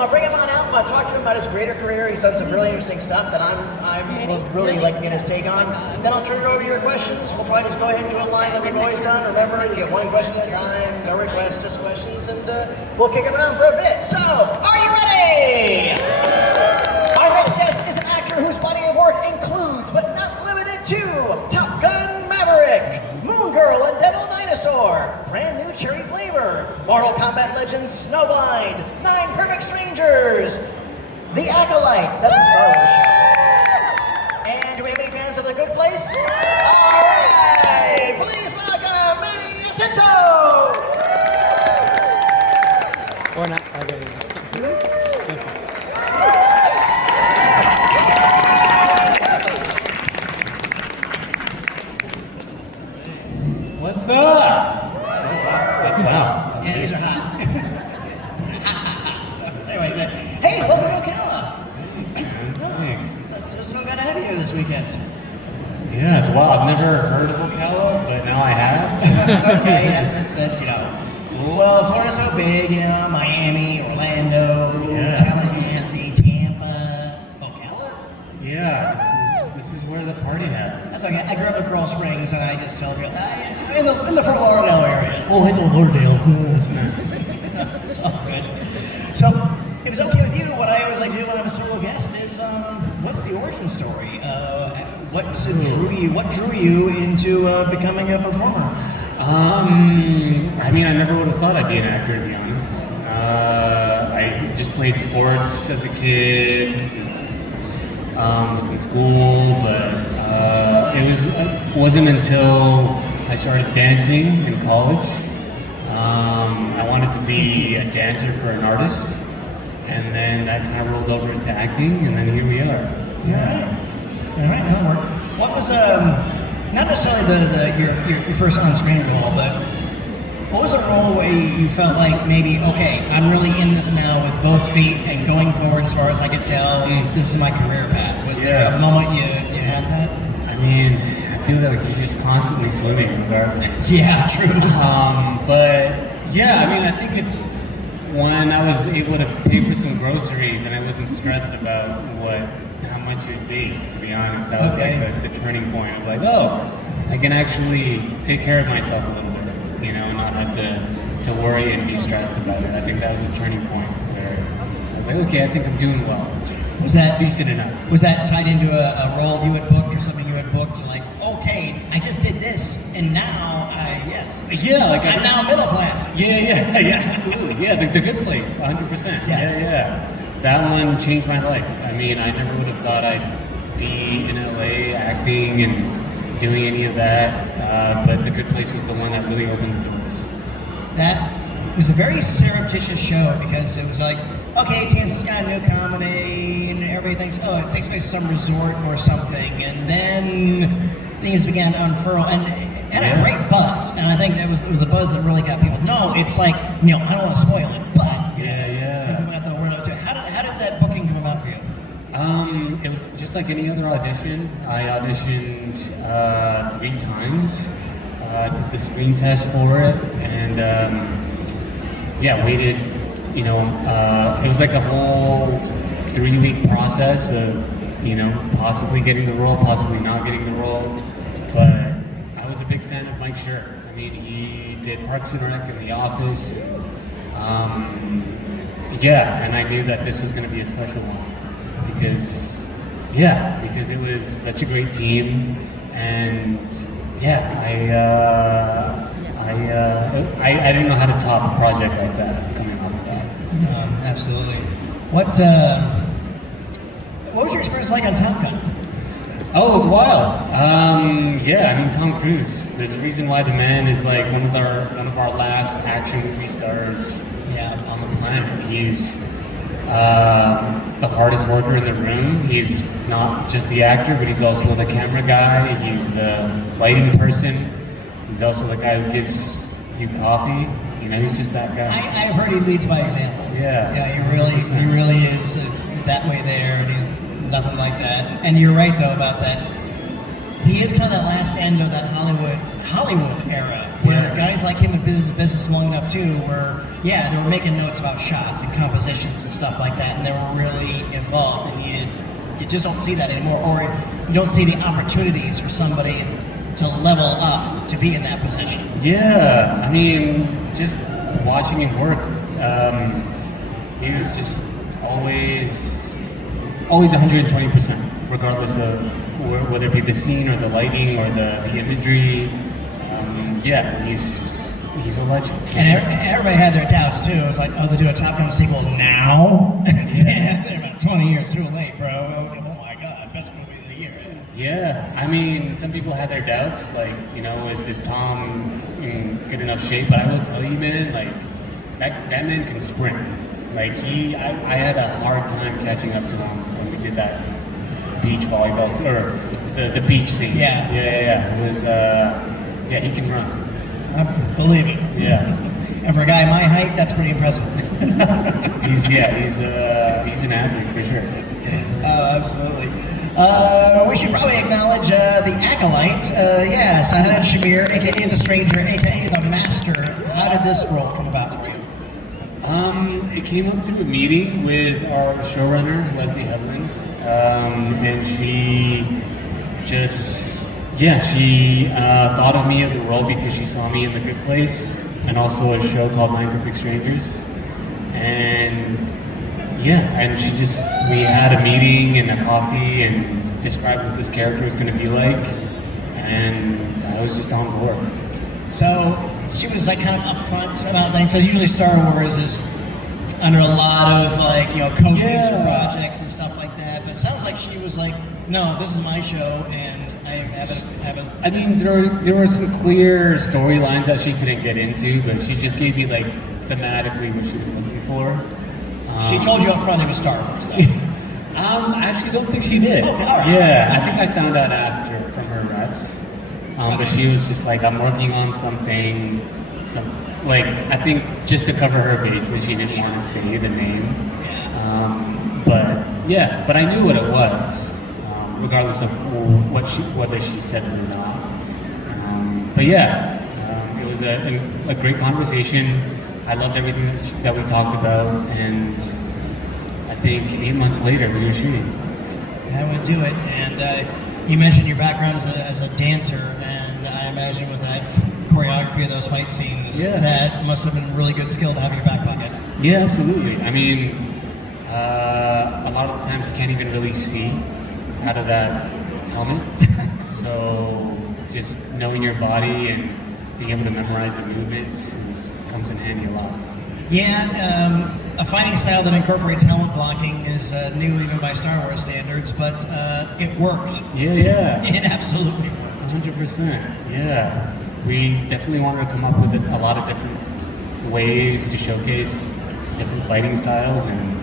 I'll bring him on out. I'm gonna talk to him about his greater career. He's done some really interesting stuff that I'm really like to get his take on. Then I'll turn it over to your questions. We'll probably just go ahead and do a line that we've always done. Remember, you get one question at a time, no requests, just questions, and we'll kick it around for a bit. So, are you ready? Our next guest is an actor whose body of work includes, but not limited to, Top Gun Maverick, Moon Girl and Devil Dinosaur, Brand New Cherry Flavor, Mortal Kombat Legends Snowblind, 9 Perfect Strangers, The Acolyte, that's the Star Wars show. And do we have any fans of The Good Place? Alright, please welcome Manny Jacinto! Or not, okay. What's up? That's loud. Yeah, these are hot. So, anyway, hey, welcome to Ocala. Thanks. So glad to have you here this weekend. Yeah, it's wild. I've never heard of Ocala, but now I have. It's okay. That's you know. Cool. Well, Florida's so big, you know. Miami, Orlando, Tallahassee, Tampa, Ocala. Yeah, this is where the party happens. That's okay. I grew up in Coral Springs, and I just tell people in the Fort Lauderdale area. Oh, I know Lauderdale. It's all good. So, if it's okay with you, what I always like to do when I'm a solo guest is, what's the origin story? What drew you into becoming a performer? I mean, I never would have thought I'd be an actor, to be honest. I just played sports as a kid, was in school, but it wasn't until I started dancing in college. I wanted to be a dancer for an artist, and then that kind of rolled over into acting, and then here we are. All right, that'll work. What was not necessarily your first on-screen role, but what was a role where you felt like maybe, okay, I'm really in this now with both feet and going forward as far as I could tell, this is my career path? Was there a moment you had that? I mean, I feel like you're just constantly swimming regardless. Yeah, true. But yeah, I mean, I think it's when I was able to pay for some groceries and I wasn't stressed about how much it'd be, to be honest. That was like the turning point of like, oh, I can actually take care of myself a little bit, you know, and not have to worry and be stressed about it. I think that was a turning point where I was like, okay, I think I'm doing well. Was that decent enough? Was that tied into a role you had booked or something you had booked? Like, okay, I just did this, and now yeah, like I'm now middle class. Yeah, absolutely. Yeah, the Good Place, 100%. Yeah. That one changed my life. I mean, I never would have thought I'd be in LA acting and doing any of that, but The Good Place was the one that really opened the doors. That was a very surreptitious show because it was like, okay, Tan's got a new comedy, and everybody thinks, oh, it takes place at some resort or something, and then things began to unfurl, and it had a great buzz, and I think it was the buzz that really got people. No, it's like, you know, I don't want to spoil it, but people got the word out too. How did that booking come about for you? It was just like any other audition. I auditioned 3 times, did the screen test for it, and waited. You know, it was like a whole 3-week process of, you know, possibly getting the role, possibly not getting the role. But I was a big fan of Mike Schur. I mean, he did Parks and Rec and The Office. And I knew that this was going to be a special one because it was such a great team, and I didn't know how to top a project like that coming off of that. Absolutely. What was your experience like on Top Gun? Oh, it was wild. I mean, Tom Cruise. There's a reason why the man is like one of our last action movie stars on the planet. He's the hardest worker in the room. He's not just the actor, but he's also the camera guy. He's the lighting person. He's also the guy who gives you coffee. You know, he's just that guy. I've heard he leads by example. Yeah, he really is that way there, and he's nothing like that. And you're right though about that. he is kind of that last end of that Hollywood era, where guys like him have been in the business long enough too, where they were making notes about shots and compositions and stuff like that, and they were really involved, and you just don't see that anymore, or you don't see the opportunities for somebody to level up to be in that position. Yeah, I mean, just watching him work, he was just always 120%, regardless of whether it be the scene or the lighting or the imagery. He's a legend. And everybody had their doubts too. It was like, oh, they're doing a Top Gun sequel now? Yeah, they're about 20 years too late, bro. Oh my God, best movie of the year. Yeah, I mean, some people had their doubts, like, is Tom in good enough shape? But I will tell you, man, like, that man can sprint. Like, I had a hard time catching up to him when we did that beach volleyball, or the beach scene. Yeah. It was, he can run. I believe it. Yeah. And for a guy my height, that's pretty impressive. He's an athlete for sure. Absolutely. We should probably acknowledge the Acolyte. Sahana Shamir, aka the Stranger, aka the Master. How did this role come about for you? It came up through a meeting with our showrunner, Leslie Headland, and she thought of me as a role because she saw me in The Good Place, and also a show called Nine Perfect Strangers. And we had a meeting and a coffee and described what this character was going to be like, and I was just on board. So she was like kind of upfront about things. So usually Star Wars is under a lot of code for projects and stuff like that. But it sounds like she was like, no, this is my show, and I haven't. I mean, there were some clear storylines that she couldn't get into, but she just gave me like thematically what she was looking for. She told you up front it was Star Wars, though. I actually don't think she did. Okay, all right. Yeah, I think I found out after from her reps. But she was just like, I'm working on something. I think just to cover her bases, she didn't want to say the name. But I knew what it was, regardless of whether she said it or not. It was a great conversation. I loved everything that we talked about, and I think 8 months later we were shooting. That would do it. And you mentioned your background as a dancer, and I imagine with that choreography of those fight scenes, that must have been a really good skill to have in your back pocket. Yeah, absolutely. I mean, a lot of the times you can't even really see out of that helmet. So just knowing your body and being able to memorize the movements comes in handy a lot. Yeah, a fighting style that incorporates helmet blocking is new even by Star Wars standards, but it worked. Yeah. It absolutely worked. 100%. Yeah. We definitely wanted to come up with a lot of different ways to showcase different fighting styles, and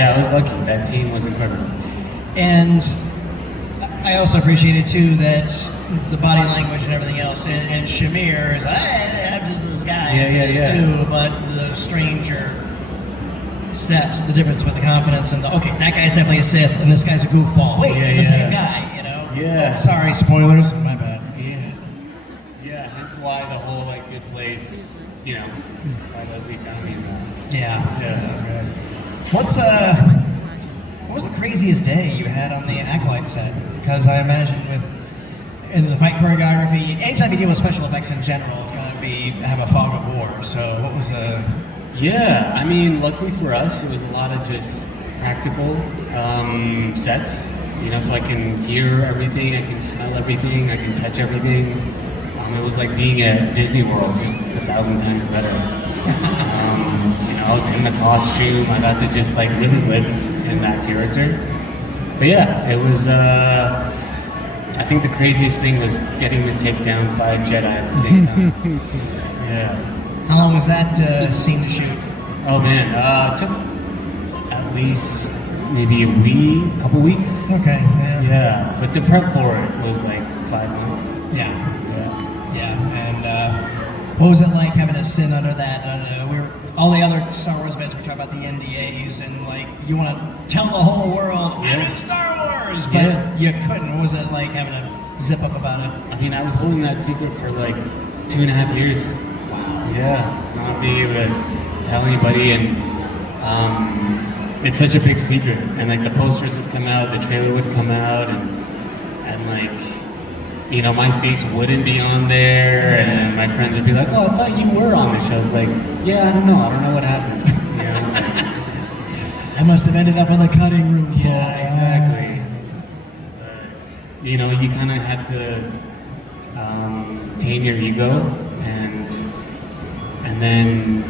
I was lucky. That team was incredible. And I also appreciated too that the body language and everything else, and Shamir is I'm just this guy too, but the Stranger steps, the difference with the confidence and that guy's definitely a Sith and this guy's a goofball. Wait, the same guy, Yeah. Oh, sorry, spoilers, my bad. Yeah, hence why the whole Good Place, why Leslie found me in that. Yeah. What was the craziest day you had on the Acolyte set? Because I imagine in the fight choreography, anytime you deal with special effects in general, it's going to have a fog of war. So what was Yeah, I mean, luckily for us, it was a lot of just practical sets. So I can hear everything, I can smell everything, I can touch everything. It was like being at Disney World, just 1,000 times better. I was in the costume. I got to just really live in that character. But it was. I think the craziest thing was getting to take down 5 Jedi at the same time. Yeah. How long was that scene to shoot? Oh man, it took at least maybe a couple weeks. Okay. Yeah, but the prep for it was 5 months. Yeah. And what was it like having to sit under that? All the other Star Wars events, we talk about the NDAs, and you want to tell the whole world, I'm in Star Wars, but you couldn't. What was it like having to zip up about it? I mean, I was holding that secret for like 2.5 years. Wow. Yeah, not being able to tell anybody, and it's such a big secret. And like the posters would come out, the trailer would come out, and like, you know, my face wouldn't be on there, and my friends would be like, "Oh, I thought you were on the show." I was like, "Yeah, I don't know what happened." You know? I must have ended up on the cutting room floor. Yeah, exactly. You know, you kind of had to tame your ego, and then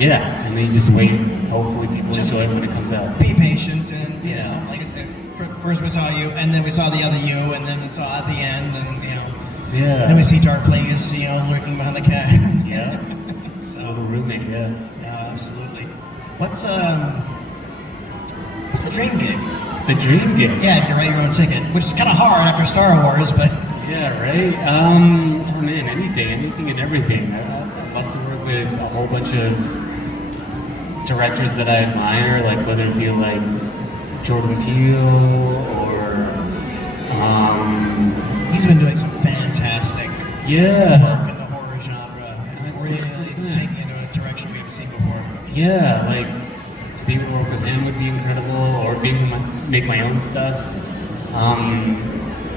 you just wait. Hopefully, people Just enjoy it when it comes out. Be patient, and you know, like I said, first we saw you, and then we saw the other you, and then we saw at the end, and you know, then we see Darth Plagueis, you know, lurking behind the cat. Yeah. So Little roommate. Yeah. yeah, absolutely. What's the dream gig? The dream gig. Yeah, you can write your own ticket, which is kind of hard after Star Wars, but Yeah, right. Oh man, anything and everything. I'd love to work with a whole bunch of directors that I admire, like whether it be like Jordan Peele or he's been doing some fantastic work in the horror genre, really 100%. taking it in a direction we haven't seen before. Yeah, like to be able to work with him would be incredible, or maybe make my own stuff.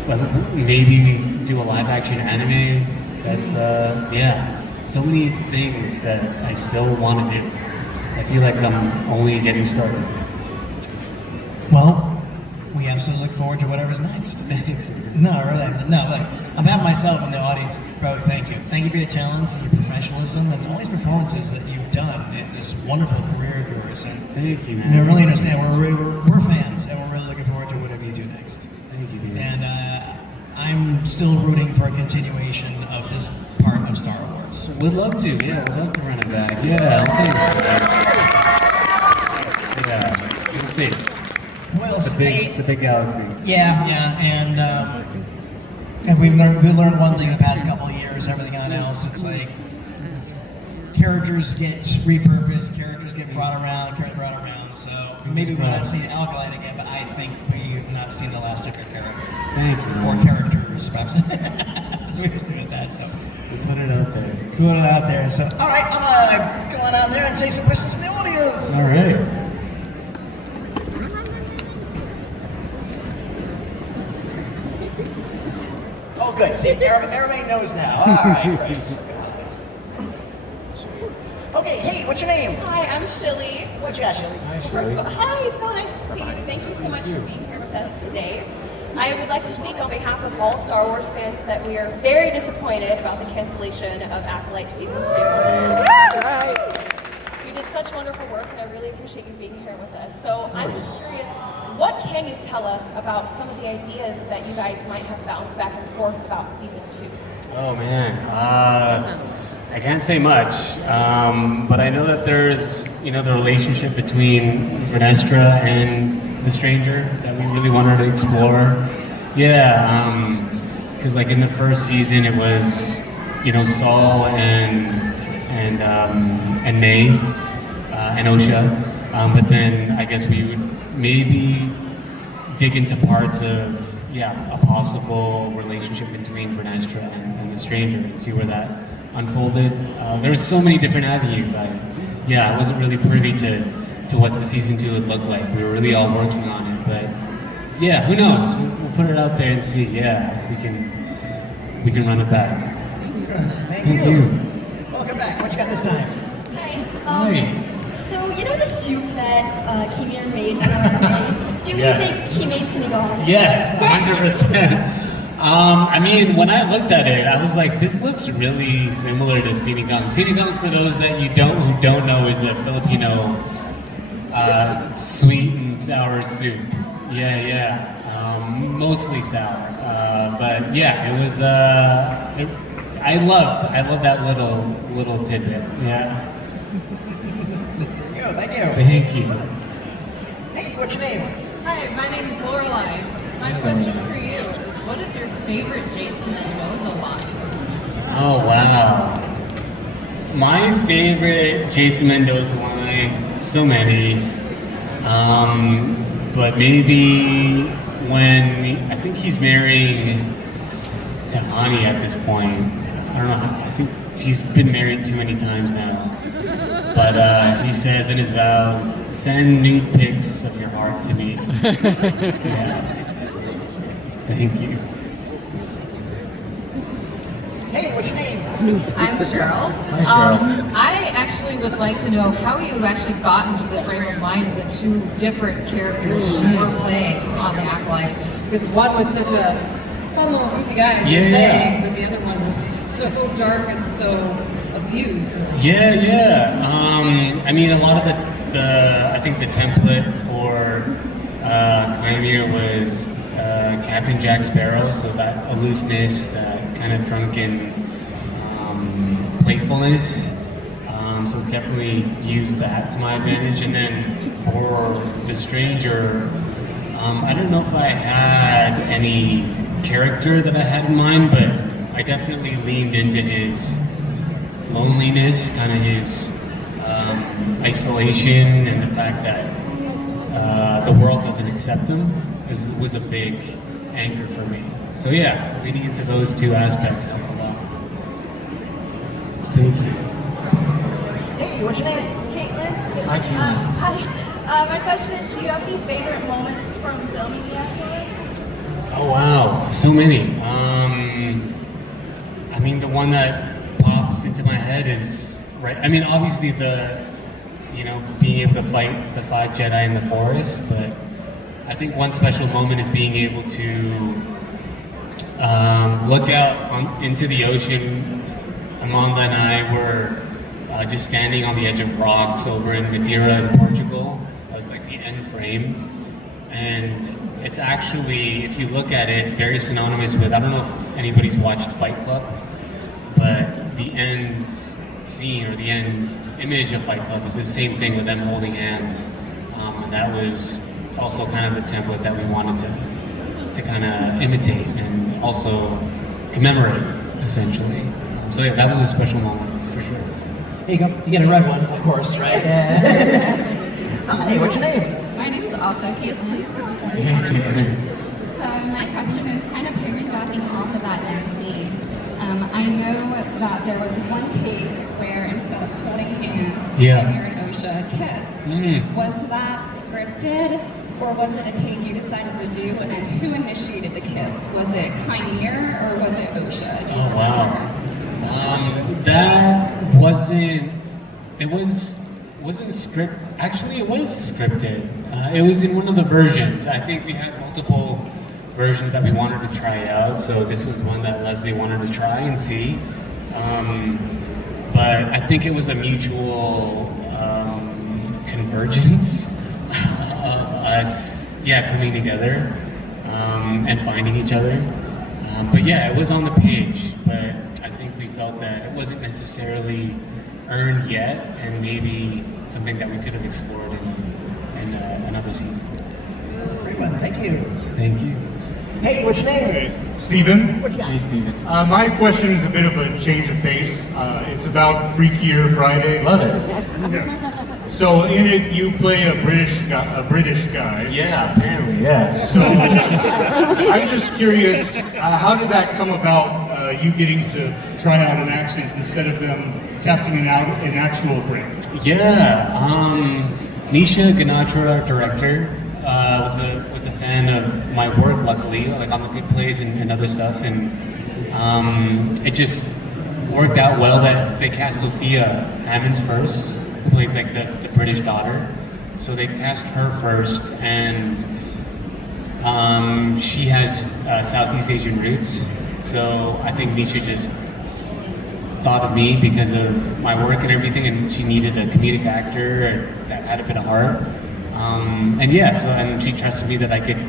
But maybe do a live action anime. That's so many things that I still want to do. I feel like I'm only getting started. Well, we absolutely look forward to whatever's next. Thanks. No, really, no. Like, on behalf of myself and the audience, bro, thank you. Thank you for your talents and your professionalism and all these performances that you've done in this wonderful career of yours. And Thank you, man. I really understand. We're fans, and we're really looking forward to whatever you do next. Thank you, dude. And I'm still rooting for a continuation of this part of Star Wars. We'd love to, yeah, we'd love to run it back. Yeah, thanks. Yeah, we'll see. We'll It's a big galaxy. Yeah, and if we've learned one thing the past couple of years, everything else, it's like characters get repurposed, characters get brought around. So maybe we'll not see Acolyte again, but I think we've not seen the last of your character. Thank you. Or characters, perhaps. So we can do with that. So We put it out there. put it out there. So all right, I'm gonna go on out there and take some questions from the audience. All right. Oh, good. See, everybody knows now. All right, friends. Okay, hey, what's your name? Hi, I'm Shilly. What you got, Shirley? First of all, hi, so nice to see you. Thank you so much for being here with us today. I would like to speak on behalf of all Star Wars fans that we are very disappointed about the cancellation of Acolyte Season 2. You did such wonderful work, and I really appreciate you being here with us. So I'm just curious, what can you tell us about some of the ideas that you guys might have bounced back and forth about Season 2? Oh man, I can't say much, but I know that there's, the relationship between Vernestra and the Stranger that we really wanted to explore. Yeah, because like in the first season it was, Saul and May and Osha, but then I guess we would maybe dig into parts of a possible relationship between Vernestra and the Stranger and see where that unfolded. There's so many different avenues. I wasn't really privy to what the season 2 would look like. We were really all working on it, but who knows? We'll put it out there and see. If we can run it back. Thank you. Welcome back. What you got this time? Hi. So, the soup that Kimir made for May? Do Yes. we think he made Senegal? Yes, 100%. I mean, when I looked at it, I was like, this looks really similar to sinigang. Sinigang, for those that who don't know, is a Filipino sweet and sour soup. Mostly sour. But it was. I loved that little tidbit. Yeah. Thank you. Thank you. Hey, what's your name? Hi, my name's Lorelai. My question for you is, what is your favorite Jason Mendoza line? Oh wow. My favorite Jason Mendoza line, so many. But maybe when I think he's marrying to Ani at this point. I don't know. I think he's been married too many times now. But he says in his vows, send nude pics of your heart to me. Yeah. Thank you. Hey, what's your name? I'm Cheryl. Hi, Cheryl. I actually would like to know how you actually got into the frame of mind of the two different characters you were playing on the Acolyte. Because one was such a fun little goofy guy, as you're saying, but the other one was so dark and so abused. Yeah. I mean, a lot of the I think the template for Chimere was Captain Jack Sparrow, so that aloofness, that kind of drunken playfulness. So definitely used that to my advantage. And then for the stranger, I don't know if I had any character that I had in mind, but I definitely leaned into his loneliness, kind of his isolation, and the fact that the world doesn't accept him was a big anchor for me. So yeah, leading into those two aspects helped a lot. Thank you. Hey, what's your name? Caitlin. Hi, Caitlin. Hi. My question is, do you have any favorite moments from filming the Acolyte? Oh wow, so many. I mean, the one that pops into my head is right. I mean, obviously being able to fight the 5 Jedi in the forest, but I think one special moment is being able to look out into the ocean. Amanda and I were just standing on the edge of rocks over in Madeira in Portugal. That was like the end frame. And it's actually, if you look at it, very synonymous with, I don't know if anybody's watched Fight Club, but the end scene or the end image of Fight Club is the same thing with them holding hands. And that was also kind of the template that we wanted to kind of imitate and also commemorate, essentially. So yeah, that was a special moment, for sure. There you go. You get a red one, of course, right? Hey, what's your name? My name is also Yes, please, because I'm So my question is kind of piggybacking off of that MC. I know that there was one take where instead of holding hands, Chimere and Osha kiss. Was that scripted, or was it a take you decided to do? And who initiated the kiss? Was it Chimere or was it Osha? Oh wow. That wasn't scripted. Actually, it was scripted. It was in one of the versions. I think we had multiple versions that we wanted to try out, so this was one that Leslie wanted to try and see. But I think it was a mutual convergence of us, coming together and finding each other. But yeah, it was on the page, but I think we felt that it wasn't necessarily earned yet, and maybe something that we could have explored in another season. Great one, thank you. Thank you. Hey, what's your name? Steven. What you got? Hey, Steven. My question is a bit of a change of pace. It's about Freakier Friday. Love it. Yeah. So in it, you play a British guy. Yeah, apparently, yeah. So I'm just curious, how did that come about? You getting to try out an accent instead of them casting an actual Brit? Yeah, Nisha Ganatra, our director, was a fan of my work, luckily, like on The Good Place and other stuff, and it just worked out well that they cast Sophia Hammonds first, who plays like the British daughter. So they cast her first, and she has Southeast Asian roots. So I think Nisha just thought of me because of my work and everything, and she needed a comedic actor that had a bit of heart. And she trusted me that I could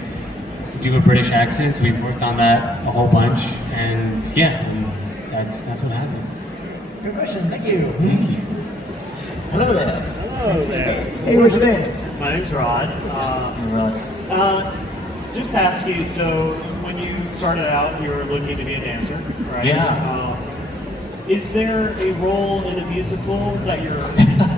do a British accent, so we worked on that a whole bunch, and that's what happened. Good question, thank you. Thank you. Hello there. Hello there. Hey, what's your name? My name's Rod. Just to ask you, so when you started out, you were looking to be a dancer, right? Yeah. Is there a role in a musical that you're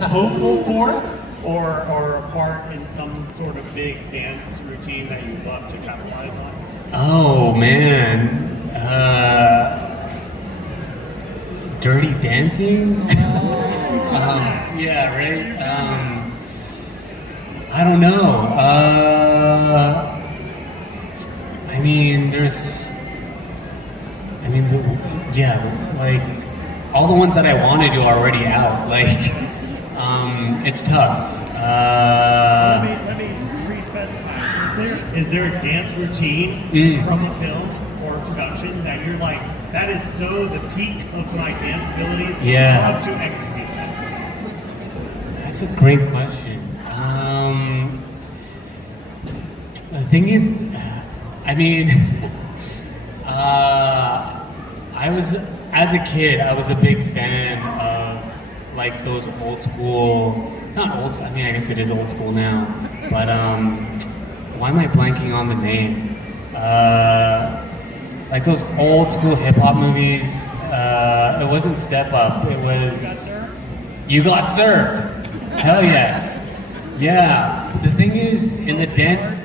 hopeful for, or a part in some sort of big dance routine that you'd love to capitalize on? Oh man, Dirty Dancing? Yeah, right? I don't know. I mean, like, all the ones that I want to do are already out. Like, it's tough. Let me re-specify. Is there a dance routine from a film or production that you're like, that is so the peak of my dance abilities? Yeah. How to execute that? That's a great question. The thing is, I mean, as a kid, I was a big fan of like those old school, not old, I mean, I guess it is old school now, but why am I blanking on the name? Like those old school hip hop movies. It wasn't Step Up, it was You Got Served. Hell yes. Yeah, but the thing is, in the dance,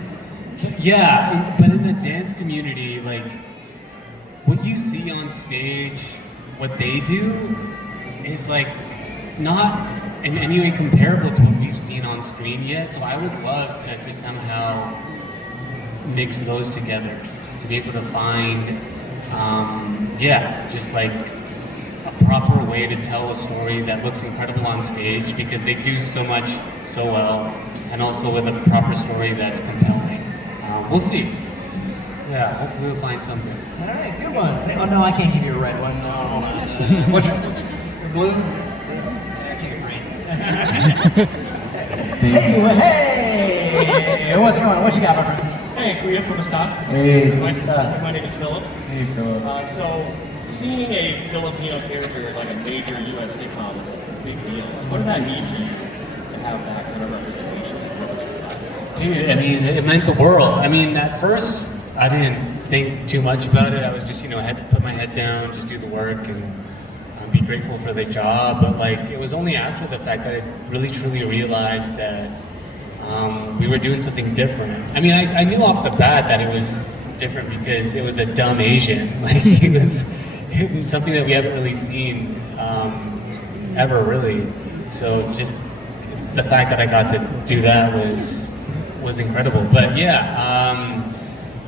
but in the dance community, like, what you see on stage, what they do, is like not in any way comparable to what we've seen on screen yet. So I would love to just somehow mix those together, to be able to find, just like a proper way to tell a story that looks incredible on stage, because they do so much so well, and also with a proper story that's compelling. We'll see. Yeah, hopefully we'll find something. All right, good one. Oh no, I can't give you a red one. No, hold on. What's your blue? Yeah, take a green. Hey, what's going on? What you got, my friend? Hey, Kuya, ¿cómo está? Hey, ¿cómo está? My name is Philip. Hey, Philip. So, seeing a Filipino character like a major U.S. sitcom is a big deal. What did that mean to you to have that kind of representation? Dude, I mean, it meant the world. I mean, at first, I didn't think too much about it. I was just, I had to put my head down, just do the work, and be grateful for the job. But like, it was only after the fact that I really truly realized that we were doing something different. I mean, I knew off the bat that it was different because it was a dumb Asian. Like, it was something that we haven't really seen ever, really. So just the fact that I got to do that was incredible. But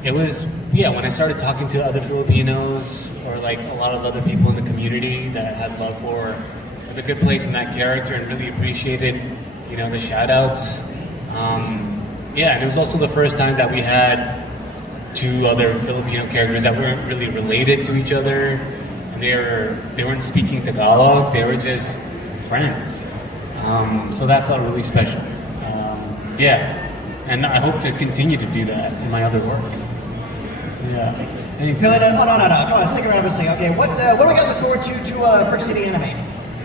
it was, when I started talking to other Filipinos, or like a lot of other people in the community that had love for the good place in that character and really appreciated, the shout outs. And it was also the first time that we had two other Filipino characters that weren't really related to each other, and they weren't speaking Tagalog, they were just friends. So that felt really special. And I hope to continue to do that in my other work. Yeah. Phil, no. Come on, stick around for a second. Okay, what do we got to look forward to Brick City Anime?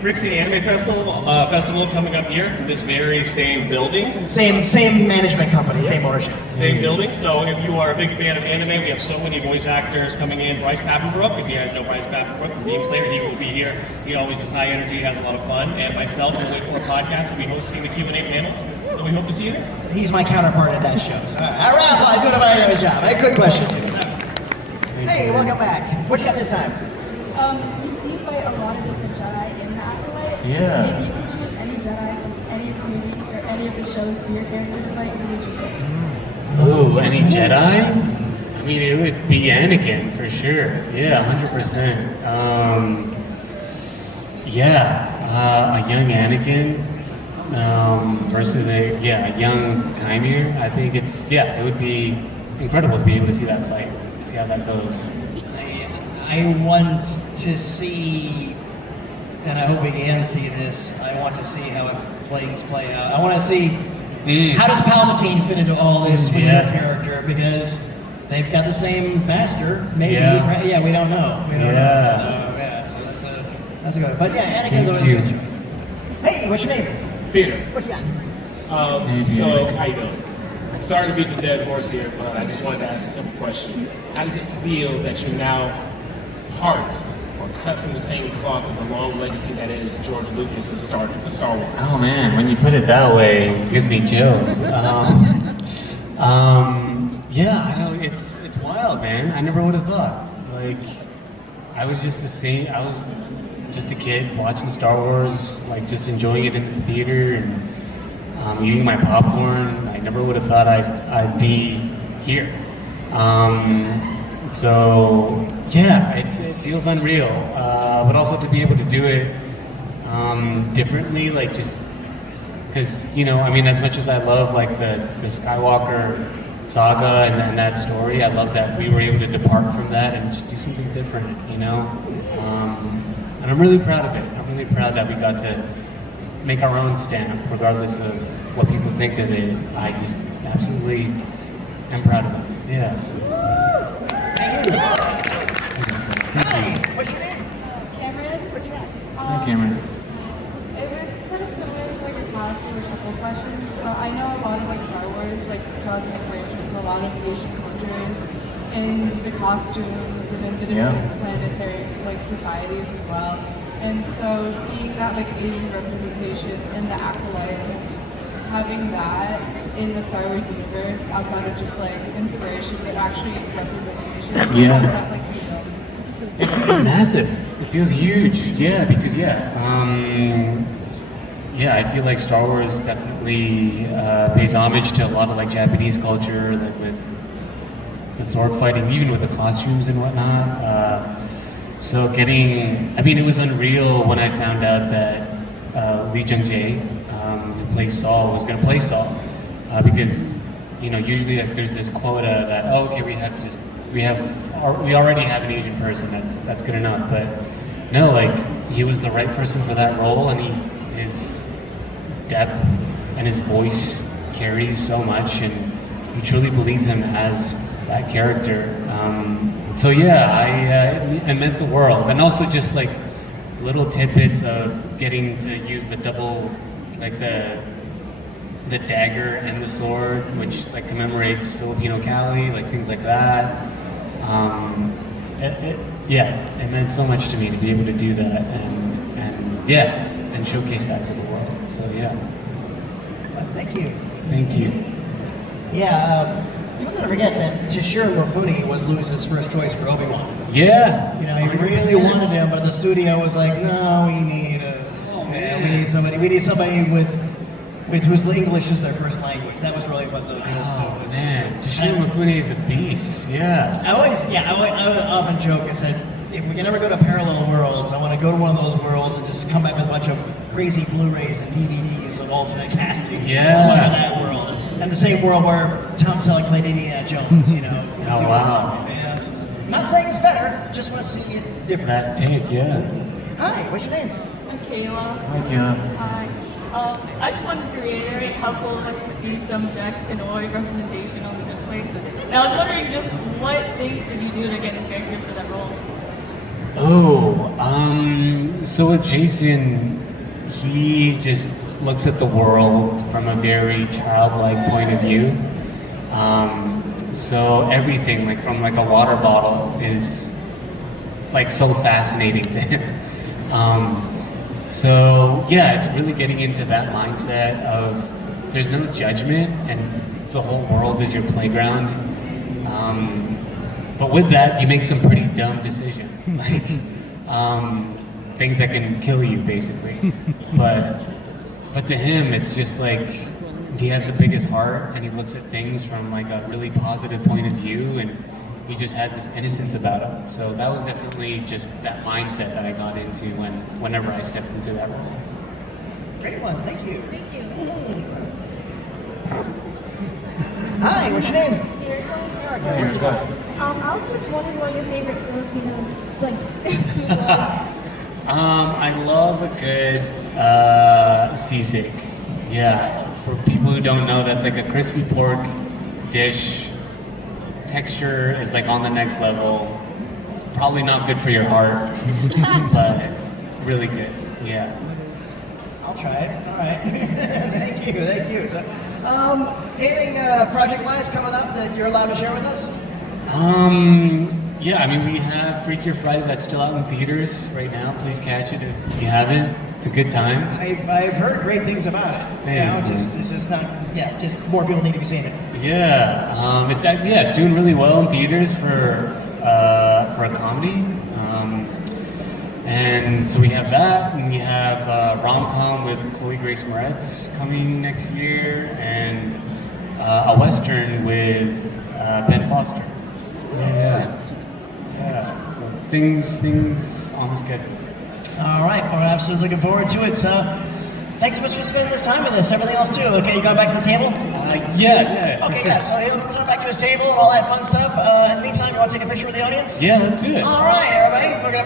Brick City Anime Festival coming up here in this very same building. Same management company, same ownership. Same building. So if you are a big fan of anime, we have so many voice actors coming in. Bryce Papenbrook, if you guys know Bryce Papenbrook from Demon Slayer, he will be here. He always is high energy, has a lot of fun. And myself and the Wait For Podcast will be hosting the Q&A panels. So we hope to see you there. He's my counterpart at that show. So, all right, well, doing a very good job. A good question too. Hey, welcome back. What you got this time? You see you fight a lot of different Jedi in the Acolyte. Yeah. If you could choose any Jedi from any of the movies or any of the shows for your character to fight, who would you pick? Ooh, any Jedi? I mean, it would be Anakin for sure. Yeah, 100%. A young Anakin versus a young Chimere. I think it would be incredible to be able to see that fight. See how that goes. I want to see, and I hope we can see this, I want to see how it play out. I want to see how does Palpatine fit into all this with their character, because they've got the same master, maybe. Yeah, we don't know. So that's a good one. But Anakin's always a good choice. Hey, what's your name? Peter. What you got? So, how you doing? Sorry to beat the dead horse here, but I just wanted to ask a simple question. How does it feel that you're now part or cut from the same cloth of the long legacy that is George Lucas' Star Wars? Oh man, when you put it that way, it gives me chills. I know it's wild, man. I never would have thought. Like, I was just the same. I was just a kid watching Star Wars, like just enjoying it in the theater and eating my popcorn. I never would have thought I'd be here. So yeah, it feels unreal, but also to be able to do it differently, like just because I mean, as much as I love like the Skywalker saga and that story, I love that we were able to depart from that and just do something different, and I'm really proud of it. I'm really proud that we got to make our own stamp, regardless of what people think of it. I just absolutely am proud of it. Yeah. Hi, what's your name? Cameron, what you got? Hi, Cameron. It was kind of similar to like your past, there were a couple of questions, but I know a lot of like Star Wars like draws inspiration from a lot of Asian cultures and the costumes and in the different planetary like societies as well. And so seeing that like Asian representation in the Acolyte, having that in the Star Wars universe outside of just like inspiration, but actually representation. Yeah. That, like, It feels massive. It feels huge. Yeah, because I feel like Star Wars definitely pays homage to a lot of like Japanese culture, like with the sword fighting, even with the costumes and whatnot. So it was unreal when I found out that Lee Jung-jae, who plays Saul, was going to play Saul, because usually like, there's this quota that we already have an Asian person, that's good enough. But no, like he was the right person for that role, and his depth and his voice carries so much, and you truly believe him as that character. So yeah, I meant the world, and also just like little tidbits of getting to use the double, like the dagger and the sword, which like commemorates Filipino Cali, like things like that. It meant so much to me to be able to do that and showcase that to the world. So yeah. Well, thank you. Thank you. Yeah, you don't forget that Toshiro Mifune was Lewis's first choice for Obi-Wan. Yeah. He really wanted him, but the studio was like, no, we need somebody with whose English is their first language. That was really what the was. Man, Toshiro Mifune is a beast. Yeah. I often joke. I said, if we can ever go to parallel worlds, I want to go to one of those worlds and just come back with a bunch of crazy Blu-rays and DVDs of alternate castings. Yeah. I want to that world, and the same world where Tom Selleck played Indiana Jones. Oh wow. I'm not saying it's better. Just want to see it different. That take, yeah. Hi, what's your name? I'm Kayla. Hi, Kayla. Hi. I just wanted to reiterate how cool it was to see some Jax Pinoy representation on The Good Place. And I was wondering just what things did you do to get in character for that role? So with Jason, he just looks at the world from a very childlike point of view. So everything, like from like a water bottle, is like so fascinating to him. So yeah, it's really getting into that mindset of there's no judgment and the whole world is your playground. But with that, you make some pretty dumb decisions, like things that can kill you, basically. But to him, it's just like he has the biggest heart, and he looks at things from like a really positive point of view, and he just has this innocence about him. So that was definitely just that mindset that I got into whenever I stepped into that role. Great one, thank you. Thank you. Hi, what's your name? I was just wondering what your favorite Filipino food was. I love a good sisig. Yeah, for people who don't know, that's like a crispy pork dish. Texture is like on the next level. Probably not good for your heart, but really good. Yeah. I'll try it. All right. Thank you. So, anything project-wise coming up that you're allowed to share with us? Yeah, I mean, we have Freakier Friday that's still out in theaters right now. Please catch it if you haven't. It's a good time. I've heard great things about it. Thanks, It's just not. Yeah, just more people need to be seeing it. Yeah, it's doing really well in theaters for for a comedy. And so we have that, and we have rom-com with Chloe Grace Moretz coming next year, and a Western with Ben Foster. Yeah. So things on the schedule. All right, we're absolutely looking forward to it. So, thanks so much for spending this time with us. Everything else too. Okay, you going back to the table? Yeah. Okay, yeah. So he'll go back to his table and all that fun stuff. In the meantime, you want to take a picture with the audience? Yeah, let's do it. All right, everybody. We're gonna